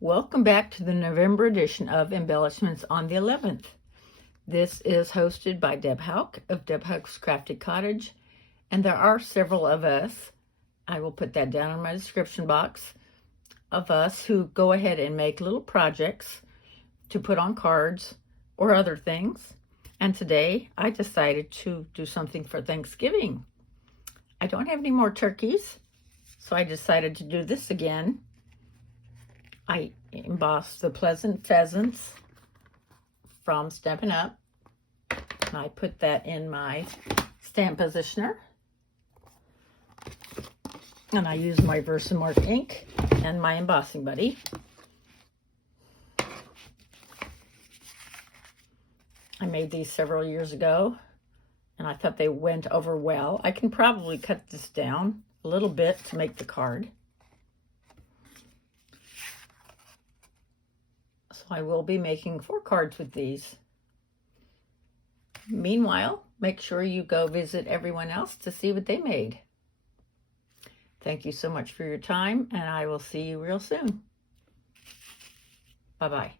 Welcome back to the November edition of Embellishments on the 11th. This is hosted by Deb Houck of debhouckscraftycottage, and there are several of us, I will put that down in my description box, of us who go ahead and make little projects to put on cards or other things. And today I decided to do something for Thanksgiving. I don't have any more turkeys, so I decided to do this again. I embossed the Pleasant Pheasants from Stampin' Up. And I put that in my stamp positioner. And I use my Versamark ink and my embossing buddy. I made these several years ago, and I thought they went over well. I can probably cut this down a little bit to make the card. So I will be making 4 cards with these. Meanwhile, make sure you go visit everyone else to see what they made. Thank you so much for your time, and I will see you real soon. Bye-bye.